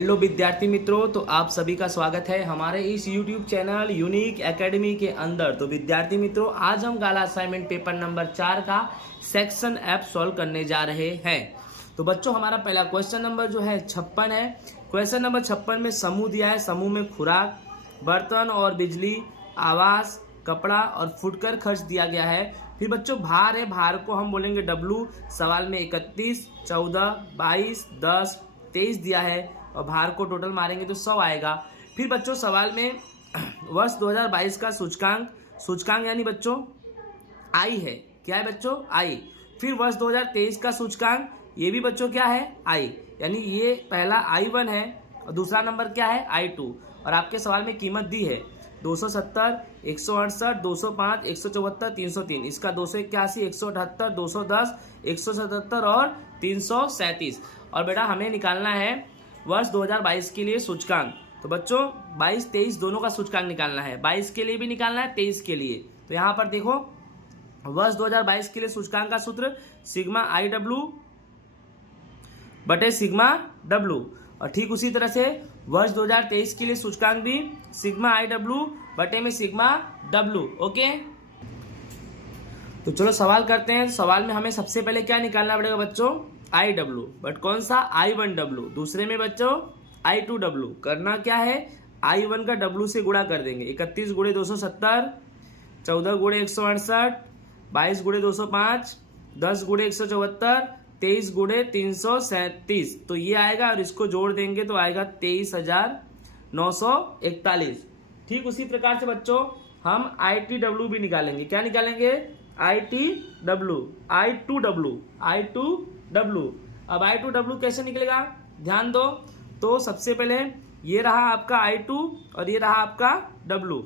Hello विद्यार्थी मित्रों, तो आप सभी का स्वागत है हमारे इस YouTube चैनल यूनिक एकेडमी के अंदर। तो विद्यार्थी मित्रों, आज हम गाला असाइनमेंट पेपर नंबर 4 का सेक्शन ऐप सॉल्व करने जा रहे हैं। तो बच्चों, हमारा पहला क्वेश्चन नंबर जो है 56 है। क्वेश्चन नंबर 56 में समूह दिया है। समूह में खुराक, बर्तन और बिजली, आवास, कपड़ा और फुटकर खर्च दिया गया है। फिर बच्चों भार है, भार को हम बोलेंगे W। सवाल में 31, 14, 22, 10, 23 दिया है और भार को टोटल मारेंगे तो 100 आएगा। फिर बच्चों सवाल में वर्ष 2022 का सूचकांक, सूचकांक यानी बच्चों आई है। क्या है बच्चों? आई। फिर वर्ष 2023 का सूचकांक, ये भी बच्चों क्या है? आई। यानी ये पहला I1 है और दूसरा नंबर क्या है? I2। और आपके सवाल में कीमत दी है 270, 168, 205, 174, 303। इसका 281, 178, 210, 177 और 337। और बेटा हमें निकालना है वर्ष 2022 के लिए सूचकांक। तो बच्चों 22-23 दोनों का सूचकांक निकालना है। 22 के लिए भी निकालना है, 23 के लिए। तो यहाँ पर देखो, वर्ष 2022 के लिए सूचकांक का सूत्र सिग्मा IW बटे सिग्मा W। और ठीक उसी तरह से वर्ष 2023 के लिए सूचकांक भी सिग्मा IW बटे में सिग्मा W। ओके, तो चलो सवाल करते हैं। सवाल में हमें सबसे पहले क्या निकालना पड़ेगा बच्चों? IW। बट कौन सा? I1W। दूसरे में बच्चों I2W। करना क्या है? I1 का W से गुणा कर देंगे। 31 गुणे 270, 14 गुणे 168, 22 गुणे 205, 10 गुणे 174, 23 गुणे 337। तो ये आएगा और इसको जोड़ देंगे तो आएगा 23,941। ठीक उसी प्रकार से बच्चों हम ITW भी निकालेंगे। क्या निकालेंगे? I2W। अब I2W कैसे निकलेगा? ध्यान दो। तो सबसे पहले ये रहा आपका I2 और ये रहा आपका W।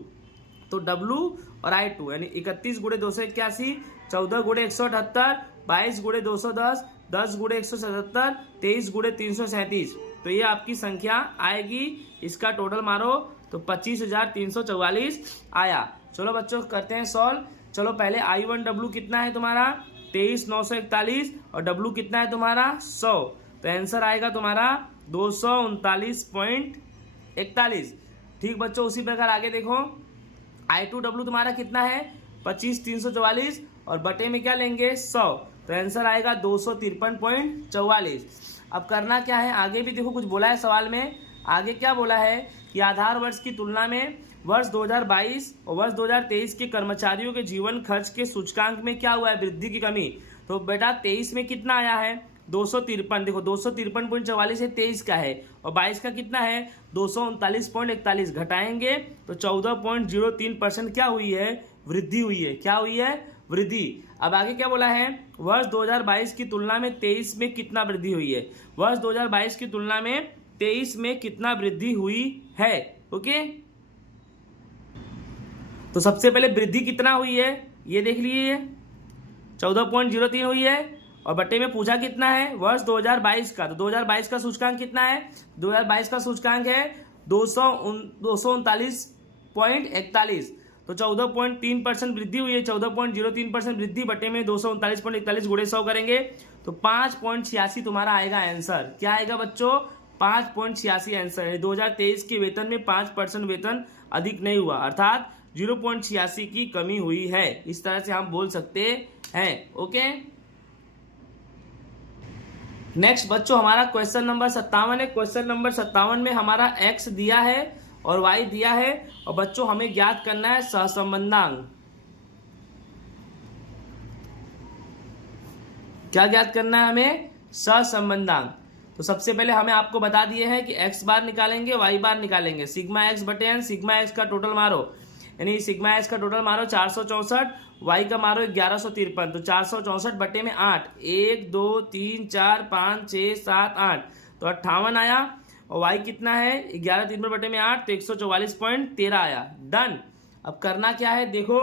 तो W और I2 यानी 31 गुणे 281, 14 गुणे 178, 22 गुणे 210, 10 गुणे 177, 23 गुणे 337। तो ये आपकी संख्या आएगी। इसका टोटल मारो तो 25,344 आया। चलो बच्चों करते हैं सॉल्व। चलो पहले I1W कितना है तुम्हारा? 23,941 और W कितना है तुम्हारा? 100। तो आंसर आएगा तुम्हारा 239.41। ठीक बच्चों, उसी प्रकार आगे देखो। I2W तुम्हारा कितना है? 25,344 और बटे में क्या लेंगे? 100। तो आंसर आएगा 253.44। अब करना क्या है? आगे भी देखो कुछ बोला है सवाल में। आगे क्या बोला है कि आधार वर्ष की तुलना में वर्ष 2022 और वर्ष 2023 के कर्मचारियों के जीवन खर्च के सूचकांक में क्या हुआ है? वृद्धि की कमी। तो बेटा 23 में कितना आया है? 253। देखो 253.44 है, 23 का है। और 22 का कितना है? 239.41। घटाएंगे तो 14.03% क्या हुई है? वृद्धि हुई है। क्या हुई है? वृद्धि। अब आगे क्या बोला है? वर्ष 2022 की तुलना में 23 में कितना वृद्धि हुई है? वर्ष 2022 की तुलना में 23 में कितना वृद्धि हुई है? ओके, तो सबसे पहले वृद्धि कितना हुई है ये देख लीजिए, 14.03 हुई है। और बट्टे में पूछा कितना है? वर्ष 2022 का। तो 2022 का सूचकांक कितना है? 2022 का सूचकांक है 239.41। तो 14.3% वृद्धि हुई है। 14.03% वृद्धि बटे में 239.41 गुणे 100 करेंगे तो 5.86 तुम्हारा आएगा आंसर। क्या आएगा बच्चों? 5.86 आंसर है। 2023 के वेतन में 5% वेतन अधिक नहीं हुआ, अर्थात 0.86 की कमी हुई है। इस तरह से हम बोल सकते हैं। ओके, नेक्स्ट बच्चों हमारा क्वेश्चन नंबर 57 है। क्वेश्चन नंबर 57 में हमारा x दिया है और y दिया है और बच्चों हमें ज्ञात करना है सहसंबंधांक। क्या ज्ञात करना है हमें? सहसंबंधांक। तो सबसे पहले हमें आपको बता दिए हैं कि x बार निकालेंगे, y बार निकालेंगे। सिग्मा x बटे n, सिग्मा x का टोटल मारो, यानी सिग्मा x का टोटल मारो 464, y का मारो 1153। तो 464 बटे में 8, 1 2 3 4 5 6 7 8, तो 58 आया। और y कितना है? 11 3 बटे में 8, तो 144.13 आया। डन। अब करना क्या है? देखो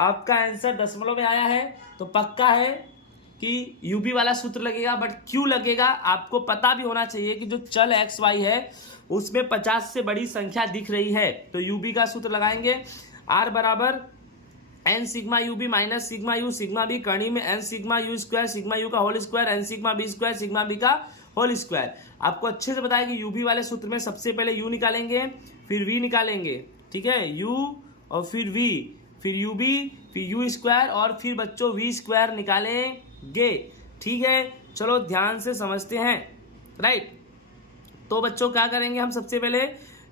आपका आंसर दशमलव में आया है तो पक्का है कि यूबी वाला सूत्र लगेगा। बट क्यों लगेगा आपको पता भी होना चाहिए कि जो चल एक्स वाई है उसमें 50 से बड़ी संख्या दिख रही है। तो यूबी का सूत्र लगाएंगे, आर बराबर N sigma U B minus sigma U sigma B, करणी में N sigma U square sigma U का whole square, N sigma B square sigma B का होल स्क्वायर। आपको अच्छे से बताया कि यूवी वाले सूत्र में सबसे पहले यू निकालेंगे, फिर वी निकालेंगे, ठीक है, यू और फिर वी, फिर यू बी, फिर यू स्क्वायर और फिर बच्चों वी स्क्वायर निकालेंगे। ठीक है, चलो ध्यान से समझते हैं, राइट। तो बच्चों क्या करेंगे, हम सबसे पहले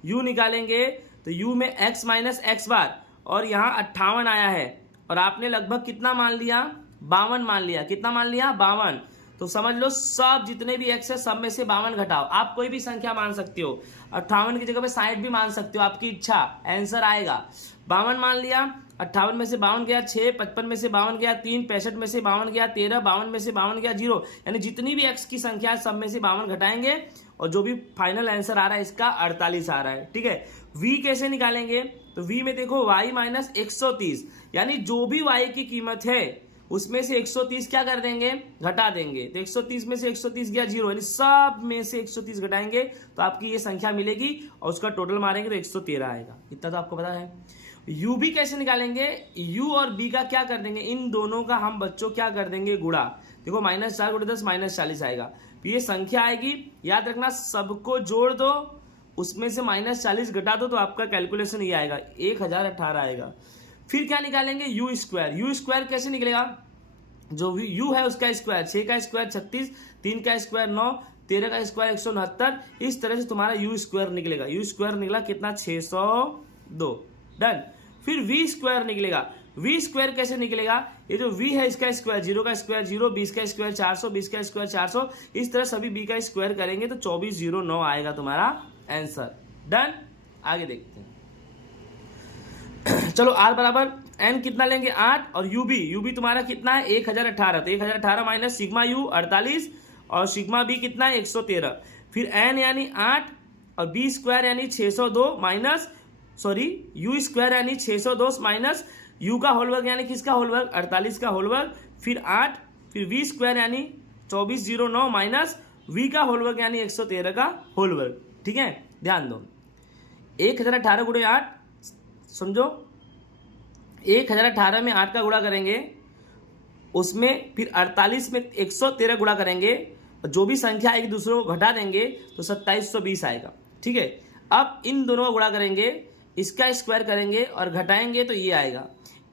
u निकालेंगे। तो u में x माइनस एक्स बार और यहाँ 58 आया है और आपने लगभग कितना मान लिया, 52 मान लिया। कितना मान लिया, 52। तो समझ लो सब जितने भी x है सब में से 52 घटाओ। आप कोई भी संख्या मान सकते हो, 58 की जगह पे 60 भी मान सकते हो, आपकी इच्छा। आंसर आएगा 52 मान लिया। 58 में से 52 गया 6, 55 में से 52 गया 3, 65 में से 52 गया 13, 52 में से 52 गया 0। यानी जितनी भी x की संख्या है सब में से 52 घटाएंगे और जो भी फाइनल आंसर आ रहा है इसका 48 आ रहा है। ठीक है, v कैसे निकालेंगे, तो v में देखो y माइनस 130, यानी जो भी y की कीमत है उसमें से 130 क्या कर देंगे, घटा देंगे। तो 130 में से 130 गया 0, यानी सब में से 130 घटाएंगे तो आपकी ये संख्या मिलेगी और उसका टोटल मारेंगे तो 113 आएगा। इतना तो आपको पता है। u भी कैसे निकालेंगे, u और b का क्या कर देंगे, इन दोनों का हम बच्चों क्या कर देंगे, गुणा। देखो -4 × 10 -40 आएगा। ये संख्या आएगी, याद रखना सबको जोड़ दो, उसमें से -40 घटा दो तो आपका कैलकुलेशन ये आएगा 1018 आएगा। फिर क्या निकालेंगे, यू स्क्वायर। यू स्क्वायर कैसे निकलेगा, जो यू है उसका स्क्वायर, 6 का स्क्वायर 36, 3 का स्क्वायर 9, 13 का स्क्वायर 169। इस तरह से तुम्हारा यू स्क्वायर निकलेगा। यू स्क्वायर निकला कितना, 602। डन। फिर वी स्क्वायर निकलेगा। वी स्क्वायर कैसे निकलेगा, ये जो वी है इसका स्क्वायर, 0 का स्क्वायर 0, 20 का स्क्वायर 400, 20 का स्क्वायर 400, इस तरह सभी बी का स्क्वायर करेंगे तो 2409 आएगा तुम्हारा आंसर। डन। आगे देखते हैं। चलो r बराबर n कितना लेंगे, 8 और यूबी, यूबी तुम्हारा कितना है 1018। तो 1018 माइनस सिग्मा यू 48 और सिग्मा बी कितना है 113। फिर n यानी 8 और b स्क्वायर यानी 602 माइनस यू स्क्वायर यानी 602 माइनस यू का होल वर्ग यानी किसका होल वर्ग, 48 का होल वर्ग, फिर 8, फिर वी स्क्वायर यानी 2409 माइनस वी का होल वर्ग यानी 113 का होल वर्ग। ठीक है, ध्यान दो, 1018 गुणे 8, समझो 1018 में 8 का गुणा करेंगे, उसमें फिर 48 में 113 गुणा करेंगे और जो भी संख्या आएगी दूसरों को घटा देंगे तो 2720 आएगा। ठीक है, अब इन दोनों का गुणा करेंगे, इसका स्क्वायर करेंगे और घटाएंगे तो ये आएगा।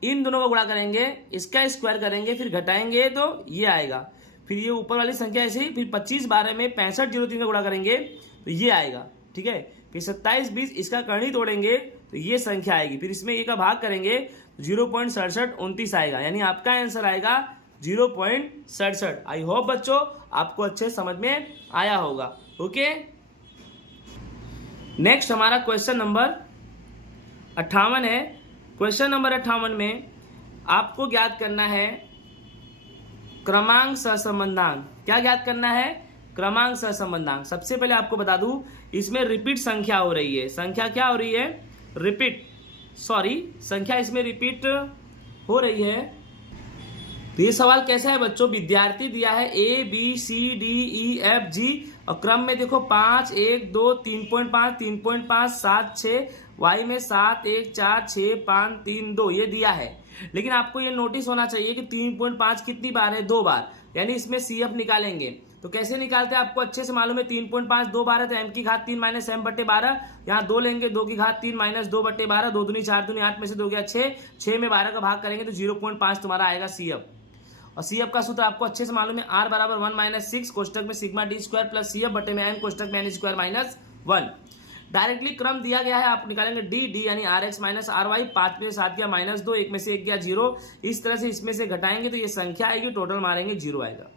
इन दोनों का गुणा करेंगे, इसका स्क्वायर करेंगे फिर घटाएंगे तो ये आएगा। फिर ये ऊपर वाली संख्या ऐसे ही, फिर 25 12 में 6503 का गुणा करेंगे तो ये आएगा। ठीक है, फिर 2720 इसका करनी तोड़ेंगे तो ये संख्या आएगी। फिर इसमें ये का भाग करेंगे 0.6729 आएगा, यानी आपका आंसर आएगा 0.67। आई होप बच्चों आपको अच्छे समझ में आया होगा। ओके, नेक्स्ट हमारा क्वेश्चन नंबर 58 है। क्वेश्चन नंबर 58 में आपको ज्ञात करना है क्रमांक सहसंबंधांक। क्या ज्ञात करना है, क्रमांक सहसंबंधांक। सबसे पहले आपको बता दूं इसमें रिपीट संख्या हो रही है। संख्या क्या हो रही है, रिपीट, संख्या इसमें रिपीट हो रही है। तो ये सवाल कैसा है बच्चों, विद्यार्थी दिया है A B C D E F G और क्रम में देखो 5 1 2 3.5 3.5 7 6, y में 7 1 4 6 5 3 2 ये दिया है। लेकिन आपको ये नोटिस होना चाहिए कि 3.5 कितनी बार है, 2 बार, यानी इसमें CF निकालेंगे। तो कैसे निकालते हैं आपको अच्छे से मालूम है, 3.5 2 बार है तो m की घात 3 माइनस m बटे 12, यहाँ 2 लेंगे, 2 की घात 3 माइनस 2 बटे 12, 2 दूनी 4 दूनी 8 में से 2 गया 6, 6 में 12 का भाग करेंगे तो 0.5 तुम्हारा आएगा CF। और CF का सूत्र आपको अच्छे से मालूम है, R बराबर 1 माइनस 6 कोष्टक में sigma D square plus CF बटे में n कोष्टक में n स्क्वायर माइनस 1। डायरेक्टली क्रम दिया गया है, आप निकालेंगे D यानी RX माइनस RY, 5 में से 7 गया -2, 1 में से 1 गया 0, इस तरह से इसमें से घटाएंगे तो ये संख्या आएगी, टोटल मारेंगे 0 आएगा।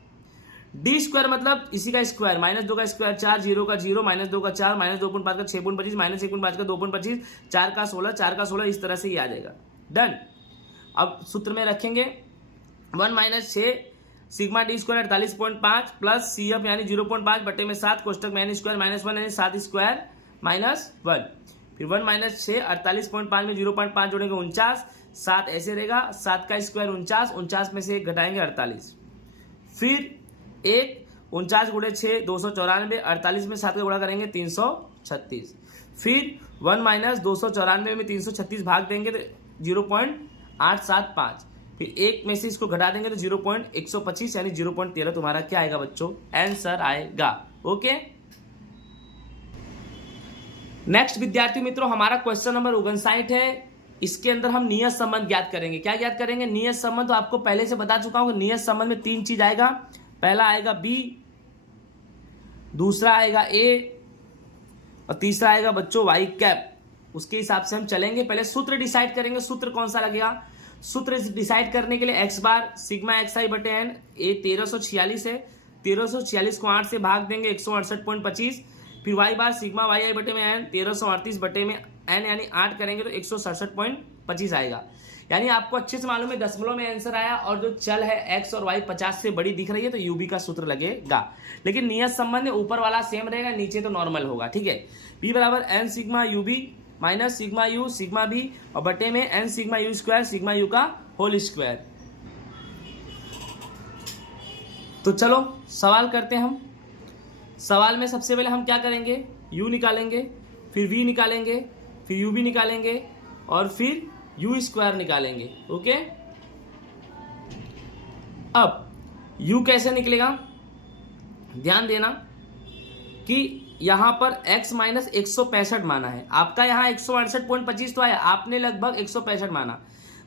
डी स्क्वायर मतलब इसी का स्क्वायर, -2 का स्क्वायर 4, 0 का 0, -2 का 4, -2.5 का 6.25, -1.5 का 2.25, 4 का 16, 4 का 16, इस तरह से ये आ जाएगा। डन। अब सूत्र में रखेंगे 1 minus 6 sigma D square 48.5 plus CF यानी 0.5 बटे में 7 कोष्टक में n स्क्वायर माइनस 1 यानी 7 स्क्वायर माइनस 1। फिर 1 माइनस 6 48.5 में 0.5 जोड़ेंगे 49, 7 ऐसे रहेगा, 7 का स्क्वायर 49, 49 में से 1 घटाएंगे 48। फिर 1 49 गुणे 6 294, 48 में 7 का गुणा करेंगे 336। फिर 1 माइनस 294 में 336 भाग देंगे तो 0.875। फिर 1 में से इसको घटा देंगे तो 0.125 यानी 0.13 तुम्हारा क्या आएगा बच्चों, आंसर आएगा। ओके। नेक्स्ट विद्यार्थी मित्रों हमारा क्वेश्चन नंबर 59 है। इसके अंदर हम नियत संबंध ज्ञात करेंगे। क्या ज्ञात करेंगे? नियत संबंध। तो आपको पहले से बता चुका हूं कि नियत संबंध में 3 चीज आएगा। पहला आएगा बी, दूसरा आएगा ए और तीसरा आएगा बच्चों वाई कैप। उसके हिसाब से हम चलेंगे। पहले सूत्र डिसाइड करेंगे। सूत्र कौन सा लगेगा? सूत्र डिसाइड करने के लिए एक्स बार सिग्मा एक्स आई बटे एन। ए 1346 है, 1346 को 8 से भाग देंगे 168.25। फिर वाई बार सिग्मा वाई आई बटे में एन 1338 बटे में एन यानी 8 करेंगे तो 167.25 आएगा। यानी आपको अच्छे से मालूम है दशमलव में आंसर आया और जो चल है एक्स और वाई 50 से बड़ी दिख रही है तो यूबी का सूत्र लगेगा। लेकिन नियत संबंध ऊपर वाला सेम रहेगा, नीचे तो नॉर्मल होगा। ठीक है। बी बराबर N sigma UB minus sigma U sigma B और बटे में N sigma U square sigma U का होल स्क्वायर। तो चलो सवाल करते हैं हम। सवाल में सबसे पहले हम क्या करेंगे? u निकालेंगे, फिर v निकालेंगे, फिर u भी निकालेंगे और फिर u स्क्वायर निकालेंगे। ओके। अब u कैसे निकलेगा? ध्यान देना कि यहां पर x माइनस 165 माना है। आपका यहां 168.25 तो आया, आपने लगभग 165 माना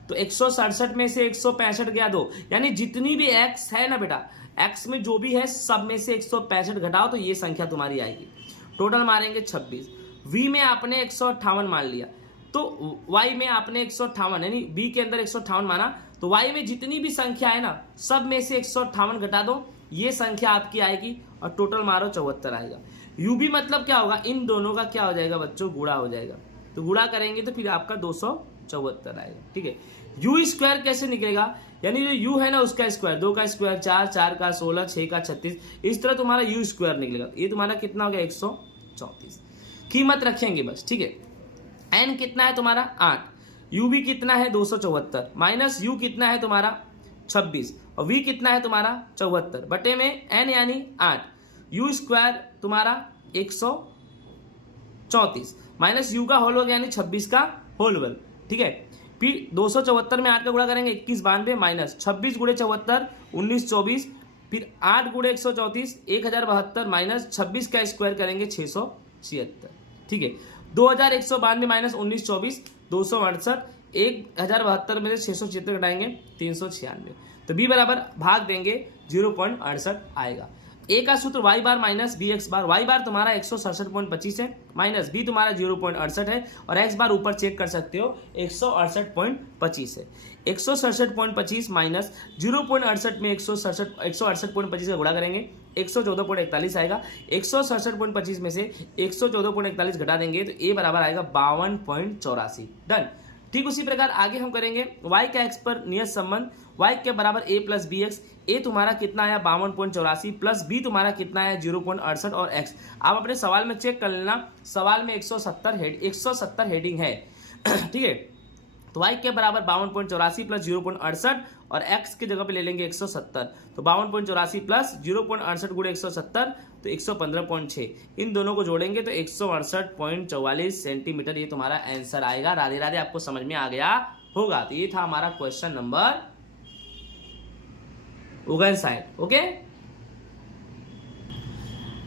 तो 167 में से 165 गया 2, यानी जितनी भी x है ना बेटा, x में जो भी है सब में से 165 घटाओ तो ये संख्या तुम्हारी आएगी। टोटल मारेंगे 26। v में आपने 158 मान लिया तो y में आपने 158 यानी b के अंदर 158 माना तो y में जितनी भी संख्या है ना सब में से 158 घटा दो, ये संख्या आपकी आएगी और टोटल मारो 74 आएगा। u भी मतलब क्या होगा? इन दोनों का क्या हो जाएगा बच्चों? गुणा हो जाएगा। तो गुणा करेंगे तो फिर आपका 274 आएगा। ठीक है। u स्क्वायर कैसे निकलेगा? यानी जो u है ना उसका स्क्वायर, 2 का स्क्वायर 4, 4 का 16, 6 का 36, इस तरह तुम्हारा u स्क्वायर निकलेगा। ये तुम्हारा कितना हो गया? 134। कीमत रखेंगे बस। ठीक है। n कितना है तुम्हारा? 8। u भी कितना है? 274 माइनस u कितना है तुम्हारा? 26 और v कितना है तुम्हारा? 74 बटे में n यानी 8। u स्क्वायर तुम्हारा 134 माइनस u का होल वर्ग यानी 26 का होल वर्ग। ठीक है। फिर 274 में 8 का गुणा करेंगे 21 92 माइनस 26 गुणे 74 19 24 फिर 8 गुणे 134 1072 माइनस 26 का स्क्वायर करेंगे 676। ठीक है। 2192 माइनस 19 24 268 1072 में से 676 घटाएंगे 396 तो b बराबर भाग देंगे 0.68 आएगा। a का सूत्र y बार माइनस बी एक्स बार। y बार तुम्हारा 167.25 है माइनस b तुम्हारा 0.68 है और x बार ऊपर चेक कर सकते हो 168.25 है। 167.25 माइनस 0.68 में 168.25 का गुणा करेंगे 114.41 आएगा। 167.25 में से 114.41 घटा देंगे तो a बराबर आएगा 52.84। डन। ठीक उसी प्रकार आगे हम करेंगे y का x पर नियत संबंध। y के बराबर a plus B X. a तुम्हारा कितना आया? 52.84 प्लस b तुम्हारा कितना है? 0.68 और x आप अपने सवाल में चेक कर लेना। सवाल में 170 हेडिंग है। ठीक है। तो y के बराबर 52.84 प्लस 0.68 और x की जगह पे ले लेंगे 170 तो 52.84 प्लस 0.68 गुणे 170 तो 115.6 इन दोनों को जोड़ेंगे तो 168.44 सेंटीमीटर ये तुम्हारा आंसर आएगा। राधे राधे। आपको समझ में आ गया होगा। तो ये था हमारा क्वेश्चन नंबर 59। ओके।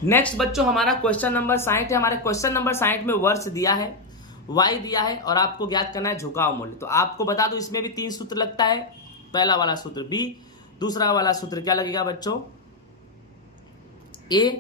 नेक्स्ट बच्चों हमारा क्वेश्चन नंबर 60 है। हमारे क्वेश्चन नंबर 60 में वर्ष दिया है, y दिया है और आपको ज्ञात करना है झुकाव मूल्य। तो आपको बता दो इसमें भी 3 सूत्र लगता है। पहला वाला सूत्र b, दूसरा वाला सूत्र क्या लगेगा बच्चों? a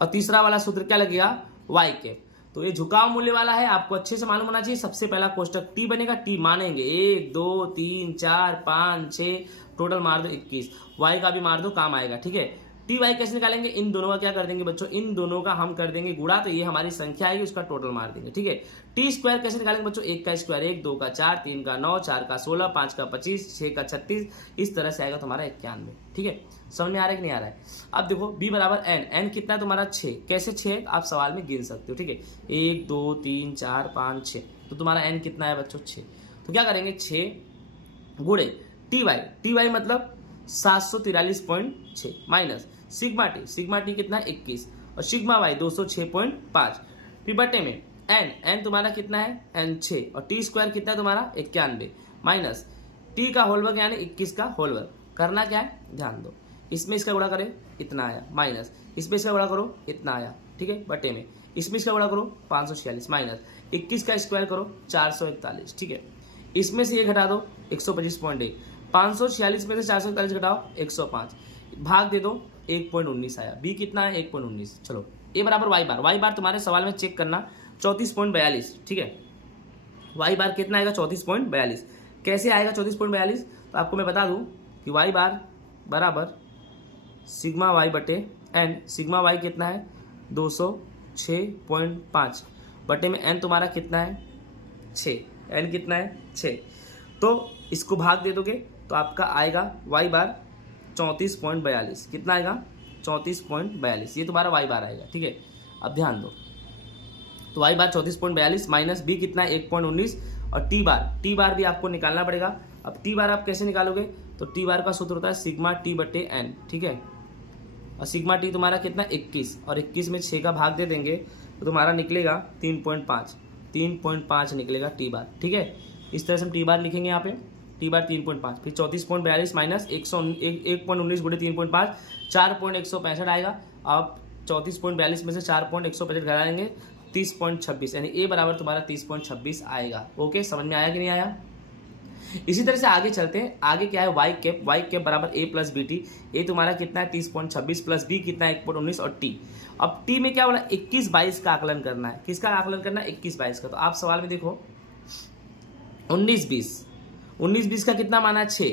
और तीसरा वाला सूत्र क्या लगेगा? y के। तो ये झुकाव मूल्य वाला है, आपको अच्छे से मालूम होना चाहिए। सबसे पहला कोष्टक t बनेगा, t मानेंगे 1 2 3 4 5 6 टोटल मार दो 21, y का भी मार दो काम आएगा। ठीक है। टी वाई कैसे निकालेंगे? इन दोनों का क्या कर देंगे बच्चों? इन दोनों का हम कर देंगे गुणा तो ये हमारी संख्या आएगी उसका टोटल मार देंगे। ठीक है। टी स्क्वायर कैसे निकालेंगे बच्चों? 1 का स्क्वायर 1, 2 का 4, 3 का 9, 4 का 16, 5 का 25, 6 का 36 इस तरह से आएगा तुम्हारा 91। ठीक है। समझ में आ रहा है कि नहीं आ रहा है? अब देखो b बराबर n कितना है तुम्हारा? 6। कैसे 6 आप सवाल में गिन सकते हो। ठीक है। 1 2 3 4 5 6 तो तुम्हारा n कितना है बच्चों? 6। तो क्या करेंगे 6 गुणे टी वाई मतलब 743.6 माइनस सिग्मा टी कितना है? 21 और सिग्मा वाई 206.5 फिर बटे में n तुम्हारा कितना है? n 6 और टी स्क्वायर कितना है तुम्हारा? 91 माइनस टी का होल वर्ग यानी 21 का होल वर्ग। करना क्या है ध्यान दो। इसमें इसका गुणा करें इतना आया, माइनस इसमें इसका गुणा करो इतना आया, ठीक है, बटे में इसमें इसका गुणा करो 546 माइनस 21 का स्क्वायर करो 441, ठीक है, इसमें से ये घटा दो 125.1, 546 में से 441 घटाओ 105, भाग दे दो 1.19 आया। बी कितना है 1.19। चलो ए बराबर वाई बार तुम्हारे सवाल में चेक करना 34.42, ठीक है, वाई बार कितना आएगा 34.42। कैसे आएगा 34.42? तो आपको मैं बता दूं कि वाई बार बराबर सिग्मा वाई बटे एन, सिग्मा वाई कितना है 206.5 बटे में एन तुम्हारा कितना है 6, एन कितना है 6, तो इसको भाग दे दोगे तो आपका आएगा वाई बार 34.42। कितना आएगा 34.42, ये तुम्हारा वाई बार आएगा, ठीक है। अब ध्यान दो, तो वाई बार 34.42 माइनस बी कितना है 1.19 और टी बार भी आपको निकालना पड़ेगा। अब टी बार आप कैसे निकालोगे? तो टी बार का सूत्र होता है सिग्मा टी बटे एन, ठीक है, और सिग्मा टी तुम्हारा कितना 21 और 21 में 6 का भाग दे देंगे तो तुम्हारा निकलेगा 3.5 निकलेगा टी बार, ठीक है। इस तरह से हम टी बार लिखेंगे यहाँ पे, टी बार 3.5, फिर 34.42 माइनस 1.19 गुणे 3.5 4.165 आएगा। अब 34.42 में से 4.165 घटा देंगे 30.26, यानी ए बराबर तुम्हारा 30.26 आएगा। ओके, समझ में आया कि नहीं आया? इसी तरह से आगे चलते हैं। आगे क्या है वाई कैप बराबर ए प्लस बी टी। ए तुम्हारा कितना है 30.26 प्लस बी कितना है 1.19 और टी। अब टी में क्या बोला 21-22 का आकलन करना है। किसका आकलन करना है 21-22 का। तो आप सवाल में देखो 19-20 का कितना माना है 6,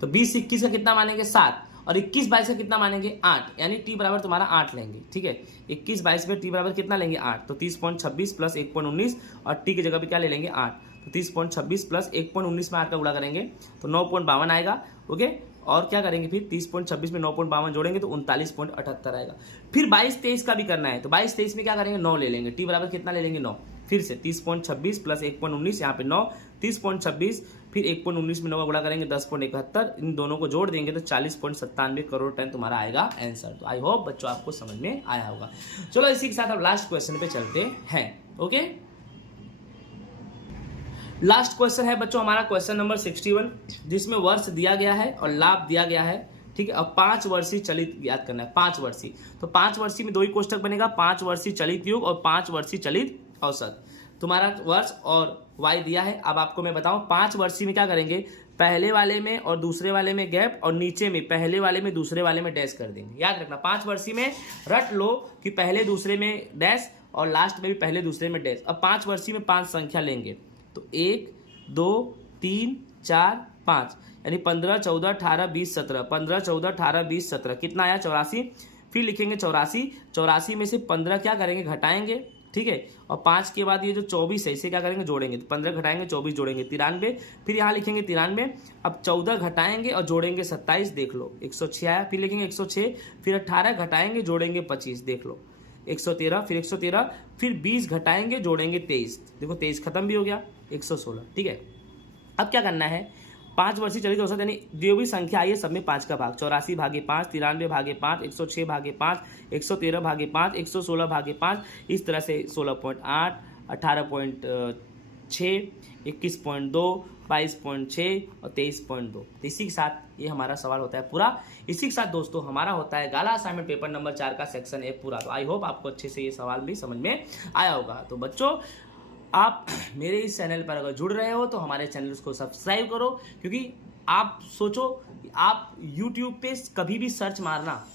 तो 20-21 का कितना मानेंगे 7 और 21-22 का कितना मानेंगे 8, यानी टी बराबर तुम्हारा 8 लेंगे, ठीक है। 21-22 में टी बराबर कितना लेंगे 8, तो 30.26 प्लस 1.19 और टी की जगह पे क्या ले लेंगे 8, तो 30.26 प्लस 1.19 में 8 का गुणा करेंगे तो 9.52 आएगा। ओके, और क्या करेंगे फिर 30.26 में 9.52 जोड़ेंगे तो 39.78 आएगा। फिर 22-23 का भी करना है, तो 22-23 में क्या करेंगे 9 ले लेंगे, टी बराबर कितना ले लेंगे 9। फिर से 30.26 प्लस 1.19 यहाँ पे 9, 30.26 फिर 1.19 में 9 का गुणा करेंगे 10.71, इन दोनों को जोड़ देंगे तो 40.97 करोड़ टन तुम्हारा आएगा आंसर। तो आई होप बच्चों आपको समझ में आया होगा। चलो इसी के साथ अब लास्ट क्वेश्चन पे चलते हैं। ओके, लास्ट क्वेश्चन है बच्चों हमारा क्वेश्चन नंबर 61, जिसमें वर्ष दिया गया है और लाभ दिया गया है, ठीक है। अब 5 वर्षीय चलित याद करना है, 5 वर्षीय, तो 5 वर्षीय में 2 ही कोष्टक बनेगा, 5 वर्षीय चलित युग और 5 वर्षीय चलित औसत। तुम्हारा वर्ष और वाई दिया है। अब आपको मैं बताऊं 5 वर्षीय में क्या करेंगे, पहले वाले में और दूसरे वाले में गैप और नीचे में पहले वाले में दूसरे वाले में डैश कर देंगे। याद रखना 5 वर्षीय में रट लो कि पहले दूसरे में डैश और लास्ट में भी पहले दूसरे में डैश। अब 5 वर्षीय में 5 संख्या लेंगे तो 1 2 3 4 5, यानी 15 14 18 20 17, 15 14 18 20 17 कितना आया 84। फिर लिखेंगे 84 में से 15 क्या करेंगे घटाएंगे, ठीक है, और 5 के बाद ये जो 24 है इसे क्या करेंगे जोड़ेंगे, तो 15 घटाएंगे 24 जोड़ेंगे 93, फिर यहाँ लिखेंगे 93, अब 14 घटाएंगे और जोड़ेंगे 27, देख लो 106 आया। फिर लिखेंगे 106, फिर 18 घटाएंगे जोड़ेंगे 25, देख लो 113, फिर 113, फिर 20 घटाएंगे जोड़ेंगे 23, देखो 23 खत्म भी हो गया 116, ठीक है। अब क्या करना है 5 वर्षीय चलित औसत, यानी जो भी संख्या आई है सब में 5 का भाग, 84 भागे 5, 93 भागे 5, 106 भागे 5, 113 भागे 5, 116 भागे 5, इस तरह से 16.8, 18.6, 21.2, 22.6 और 23.2। तो इसी के साथ ये हमारा सवाल होता है पूरा। इसी के साथ दोस्तों हमारा होता है गाला असाइनमेंट पेपर नंबर 4 का सेक्शन ए पूरा। तो आई होप आपको अच्छे से ये सवाल भी समझ में आया होगा। तो बच्चों आप मेरे इस चैनल पर अगर जुड़ रहे हो तो हमारे चैनल को सब्सक्राइब करो, क्योंकि आप सोचो आप YouTube पे कभी भी सर्च मारना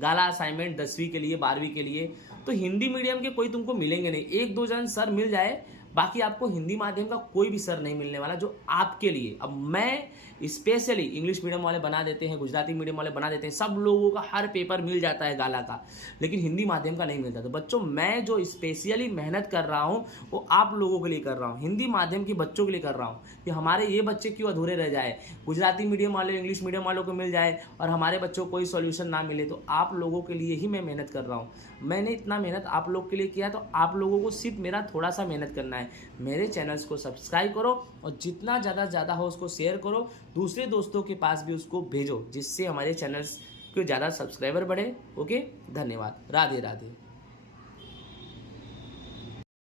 गाला असाइनमेंट 10वीं के लिए 12वीं के लिए, तो हिंदी मीडियम के कोई तुमको मिलेंगे नहीं, 1-2 जन सर मिल जाए, बाकी आपको हिंदी माध्यम का कोई भी सर नहीं मिलने वाला जो आपके लिए। अब मैं स्पेशली इंग्लिश मीडियम वाले बना देते हैं, गुजराती मीडियम वाले बना देते हैं, सब लोगों का हर पेपर मिल जाता है गाला का, लेकिन हिंदी माध्यम का नहीं मिलता। तो बच्चों मैं जो स्पेशली मेहनत कर रहा हूँ वो आप लोगों के लिए कर रहा हूँ, हिंदी माध्यम के बच्चों के लिए कर रहा हूँ कि हमारे ये बच्चे क्यों अधूरे रह जाए, गुजराती मीडियम वाले इंग्लिश मीडियम वालों को मिल जाए और हमारे बच्चों को कोई सोल्यूशन ना मिले। तो आप लोगों के लिए ही मैं मेहनत कर रहा हूँ। मैंने इतना मेहनत आप लोग के लिए किया, तो आप लोगों को सिर्फ मेरा थोड़ा सा मेहनत करना है। मेरे चैनल्स को सब्सक्राइब करो और जितना ज़्यादा हो उसको शेयर करो, दूसरे दोस्तों के पास भी उसको भेजो, जिससे हमारे चैनल्स के ज़्यादा सब्सक्राइबर बढ़े। ओके, धन्यवाद, राधे राधे।